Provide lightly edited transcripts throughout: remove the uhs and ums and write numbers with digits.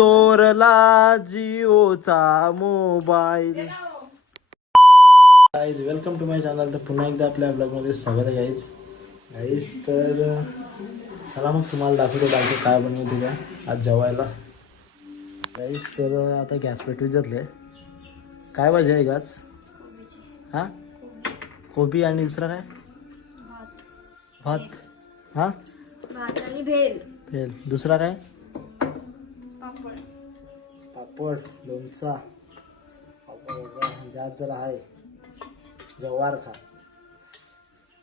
चोरला जिओचा mobile. Guys welcome to my channel. तर पुन्हा एकदा आपल्या ब्लॉगमध्ये स्वागत आहे गाईज. तर चला मग तुम्हाला दाखवतो बाकी काय बनवते का आज जेवायला. गाईज तर आता गॅस पेटवीत जातले. काय भाजी आहे आज? हां कोबी आणि दुसरा काय? भात. हां भात आणि भेल. भेल. दुसरा काय? पापड. पापड लोणचा. जात जरा आहे जवार खा.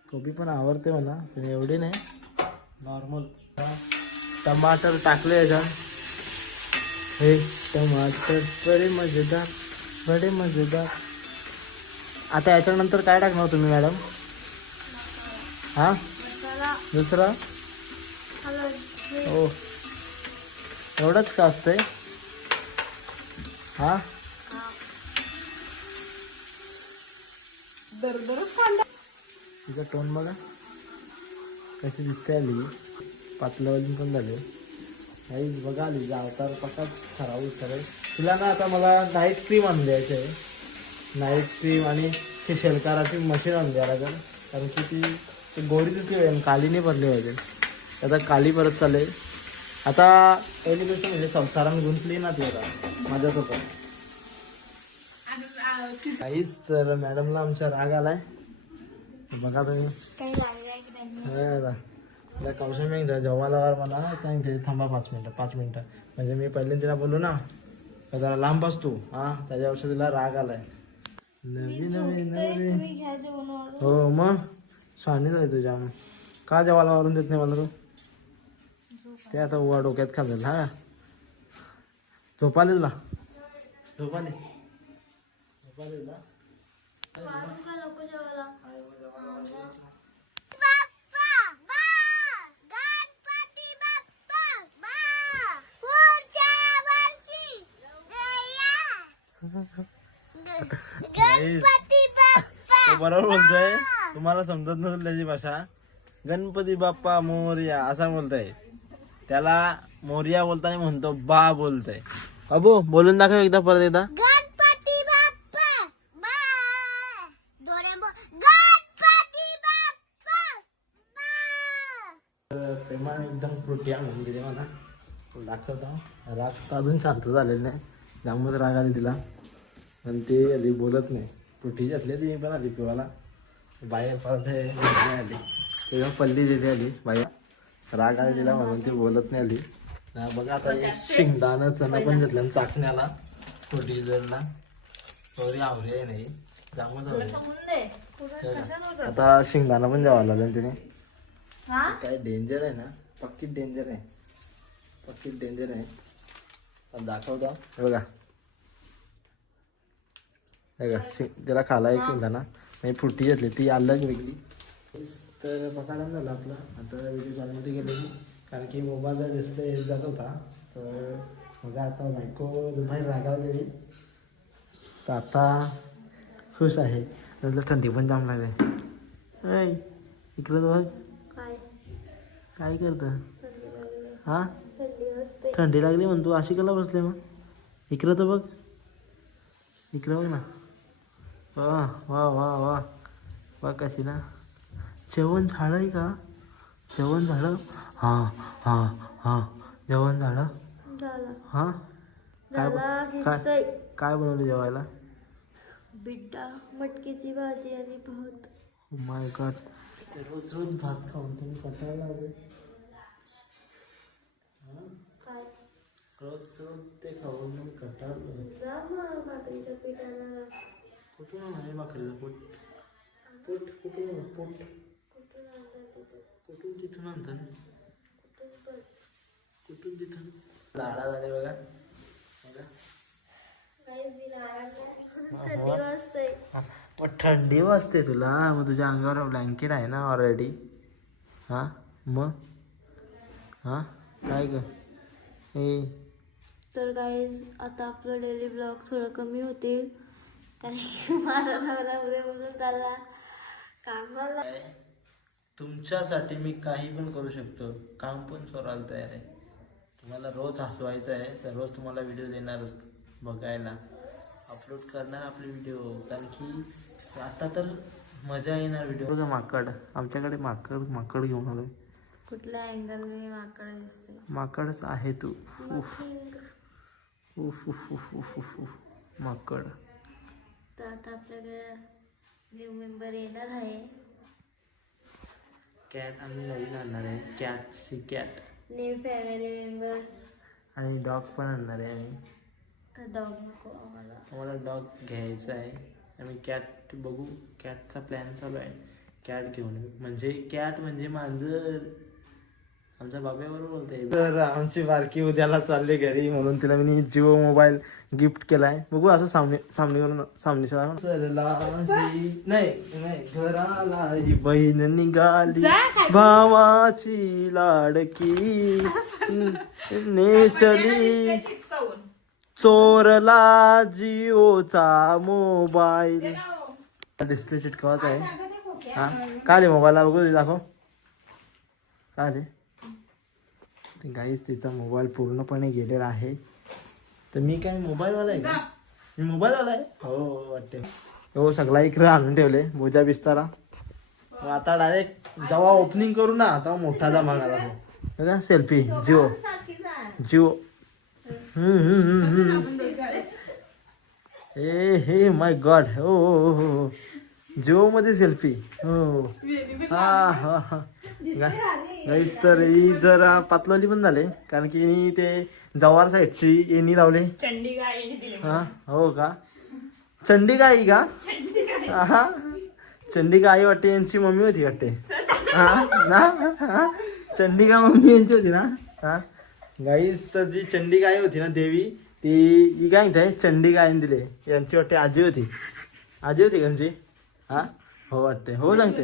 कोबी पण आवडते मला पण एवढी नाही, नॉर्मल. टमाटर टाकले याच्यात. हे टमाटर बडे मजेदार बडे मजेदार. आता याच्यानंतर काय टाकणार तुम्ही मॅडम? हां दुसरा हो एवढंच का असतंय? हां तिचं टोन बघा कशी दिसते. आली पातळवाली पण झाले. काही बघा आली अवतार पकाच खराब कराय. तिला ना आता मला नाईट क्रीम आणून द्यायची आहे. नाईट क्रीम आणि ते शेलकाराची मशीन आणून द्यायला लागेल. कारण की ती गोडी तुझी काली नाही पडली पाहिजे. आता काली परत चालेल. आता पहिली गोष्ट म्हणजे संसारात गुंतली ना ती आता माझ्यासोबत. काहीच तर मॅडमला आमच्या राग आलाय बघा तुम्ही. कौशल मी जेव्हा मला सांगते थांबा 5 मिनटं. म्हणजे मी पहिल्यांदा तिला बोललो ना तर जरा लांब बसतो. हां त्याच्यावर्ष तिला राग आलाय. नवीन हो मग शाणीच आहे तुझ्या. मग का जेवायला वारून देत नाही मला तू? ते आता उवा डोक्यात खाल्लं. हा झोपालेल ना झोपाले झोपालेला. तो बरोबर बोलतोय. तुम्हाला समजत नसेल त्याची भाषा. गणपती बाप्पा मोरया असा बोलतोय. त्याला मोरया बोलताना म्हणतो बा बोलतोय. अबो बोलून दाखव एकदा परत एकदा. गणपती बाप्पा बा गणपती बाप्पा बा. प्रेमाने एकदम प्रोटिया म्हणून दिले मला दाखवता. राग अजून शांत झालेलं नाही. त्यामुळेच राग आली तिला. आणि ते आधी बोलत नाही. प्रोटी घातली ती पण आली पिवाला. बाहेर परत आली तेव्हा पल्ली तिथे आली बाहेर. राग आली तिला म्हणून ती बोलत नाही आली. बघा आता शेंगदाणं चणा पण घेतलं चाकण्याला प्रोटी जरला. सॉरी आवडे नाही त्यामुळे आता शेंगदाणा पण जेवायला लागलं तिने. काय डेंजर आहे ना. पक्की डेंजर आहे. पक्की डेंजर आहे. दाखवता बघा त्याला खाला एक शेंगदाणा नाही. फुटी घेतली ती अलग वेगळी. तर बघायला झालं आपला. आता व्हिडिओ चालमध्ये गेले कारण की मोबाईलचा डिस्प्ले जात होता. तर बघा आता बायको बाहेर रागावलेली. तर आता खुश आहे. नंतर थंडी पण जाम लागली. इकडं बघ काय करतं. हां थंडी लागली म्हणतो. अशी कला बसले मग. इकडं तर बघ. इकडं बघ ना. वा वा वा वा वा कशी ना. जेवण झालं आहे का? जेवण झालं? हां हां हां जेवण झालं. हां काय काय बनवलं जेवायला? बिड्डा मटकीची भाजी आणि भात. माय गॉड. रोज रोज भात खाऊन तुम्ही कंटाळा लागले. रोज रोज ते खाऊन मी कंटाळलो. भाकरीच्या पिठाला कुठून आहे भाकरीचं पोट? पोट कुठून? पोट कुठून तिथून आणतात. कुठून तिथून लाडा झाले बघा. पण थंडी वाजते तुला. मग तुझ्या अंगावर ब्लँकेट आहे ना ऑलरेडी. हां मग हां काय ग. तर गाईज आता आपलं डेली ब्लॉग थोडं कमी होतील कारण माझा नवरा उद्यापासून त्याला कामाला. तुमच्यासाठी मी काही पण करू शकतो. काम पण सोडायला तयार आहे. तुम्हाला रोज हसवायचं आहे तर रोज तुम्हाला व्हिडिओ देणार बघायला, अपलोड करणार आपले व्हिडिओ. कारण की आता तर मजा येणार व्हिडिओ. बघा माकड, आमच्याकडे माकड घेऊन आलोय. कुठल्या अँगल मी माकड दिसते? माकडच आहे तू. उफ Nothing. उफ उफ उफ उफ उफ उफ. माकड. तर आता आपल्याकडे न्यू मेंबर येणार आहे. कॅट आम्ही नवीन आणणार आहे. Cat new family member. आणि डॉग पण आणणार आहे आम्ही. डॉग नको आम्हाला डॉग घ्यायचा आहे. आम्ही कॅट बघू, कॅटचा प्लॅन चालू आहे. कॅट घेऊन येऊ. म्हणजे कॅट म्हणजे मांजर. आमच्या बाब्याबरोबर बोलते. तर आमची बारकी उद्याला चालली घरी, म्हणून तिला मी जिओ मोबाईल गिफ्ट केलाय. बघू असं सामने करून नाही घराला ही बहीण निघाली, भावाची लाडकी नेसली चोरला जिओचा मोबाईल. डिस्प्ले चिटकावाचा आहे. हा काय रे मोबाईलला बघू दाखव काय रे. गाईस तिचा मोबाईल पूर्णपणे गेलेला आहे. तर मी काय मोबाईलवाला आहे का? मी मोबाईलवाला आहे हो वाटते. हो सगळा इकडे आणून ठेवले बोजा बिस्तारा. आता डायरेक्ट जेव्हा ओपनिंग करू ना तेव्हा मोठा धमाका आला. Selfie Jio hey my God. हो जिओ मध्ये सेल्फी. हो हा हा हा. गाईस तर ही जरा पातळली पण झाले, कारण की ते जवार साईडची येणी लावले. हा हो का, चंडिकाई का? हा चंडिका आई वाटते, यांची मम्मी होती वाटते. हा ना, चंडिका मम्मी यांची होती ना. हा गाईस तर जी चंडिका आई होती ना देवी, ती काय म्हणते चंडिका आईने दिले. यांची वाटते आजी होती. आजी होती त्यांची. हा हो वाटते. हो सांगते.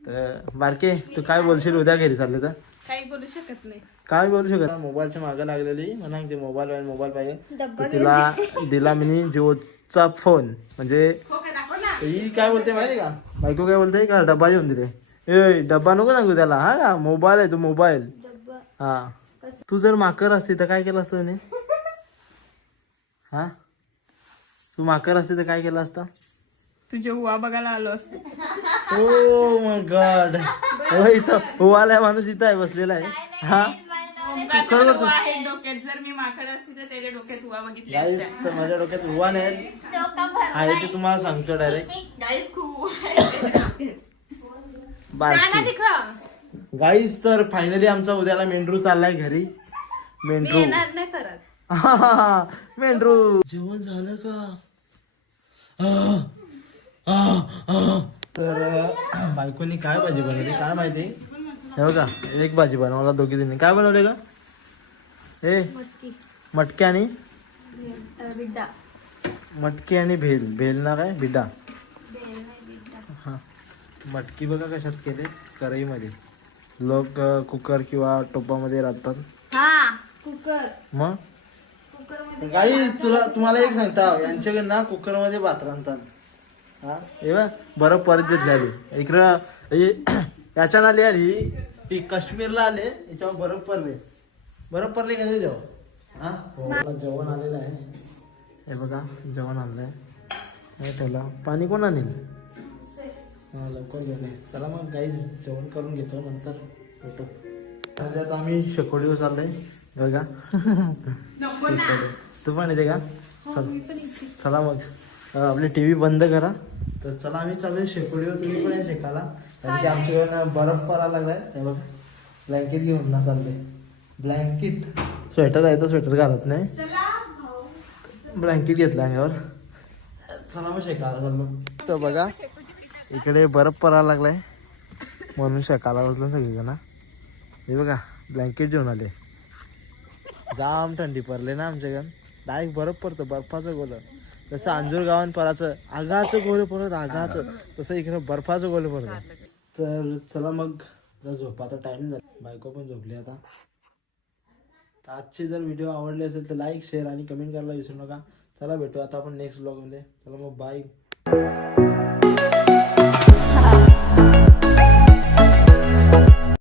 तर बारके तू काय बोलशील उद्या घरी चालले तर? काही बोलू शकत नाही. काय बोलू शकत. मोबाईलच्या मागे लागलेली म्हणा ते मोबाईल पाहिजे. तिला दिला मी जिओचा फोन. म्हणजे ही काय बोलते माहिती का, बायको काय बोलते का डब्बा घेऊन दिले. ए डब्बा नको सांगू त्याला. हा का मोबाईल आहे तो मोबाईल. हा तू जर माकर असते तर काय केलं असतं म्हणे. हा तू माकर असते तर काय केलं असतं. तुझे हुआ बघायला आलो असतो. Oh my God. हो इथं हुवाला माणूस इथं आहे बसलेला आहे. हा डोक्यात जर मी माकड असते तर त्याच्या डोक्यात हुआ बघितली असत्या. तर माझ्या डोक्यात हुवा नाही आहे ते तुम्हाला सांगतो डायरेक्ट. गाईस खूप गाईस तर फायनली आमचा उद्याला मेंढरू चाललाय घरी. मेंढरू येणार नाही परत. मेंढरू जेवण झालं का. तर बायकोनी काय भाजी बनवली काय माहिती. हे बघा एक भाजी बनवला दोघी जणी. काय बनवले का हे मटके आणि बिड्डा. मटकी आणि भेल ना काय बिड्डा. हा मटकी बघा कशात केले, कढईमध्ये. लोक कुकर किंवा टोपामध्ये राहतात. हा कुकर. मग काही तुम्हाला एक सांगता यांच्याकडे ना कुकर मध्ये भात रांधतात. हा हे बघ बरं परत घेतली इकडं याच्यानं आली आली ती काश्मीरला आले. याच्यावर बरफ पडले का जेवण. हा मला जेवण आलेलं आहे. हे बघा जेवण आणलंय. हे ठेवलं. पाणी कोण आणेल. हा लवकर गेले. चला मग काही जेवण करून घेतो नंतर भेटू. आता आम्ही शेकोडीवर चाललोय बघा. तू पण येते का. चला मग आपली टीव्ही बंद करा. तर चला आम्ही चाललोय शेकोडीवर. तुम्ही पण या शेकाला, कारण की आमच्याकडे बरफ पडायला लागलाय. हे बघा ब्लँकेट घेऊन ना चाललंय. ब्लँकेट स्वेटर आहे तर स्वेटर घालत नाही. ब्लँकेट घेतला अंगावर. चला मग शेकायला चाललो. तर बघा इकडे बरफ पडायला लागलाय म्हणून शेकायला बसलं सगळीजण. हे बघा ब्लँकेट घेऊन आले. जाम थंडी पडले ना आमच्याकडे. डायरेक्ट बरफ पडतो, बर्फाचं गोलं. जसं अंजूर गावान पराचं आगाचं गोलं पडत आगाचं, तसं इकडे बर्फाचं गोलं पडतं. तर चला मग झोपाचा टाइम झाला. बायको पण झोपली आता. तर आजची जर व्हिडिओ आवडली असेल तर लाईक शेअर आणि कमेंट करायला विसरू नका. चला भेटू आता आपण नेक्स्ट ब्लॉगमध्ये. चला मग बाय.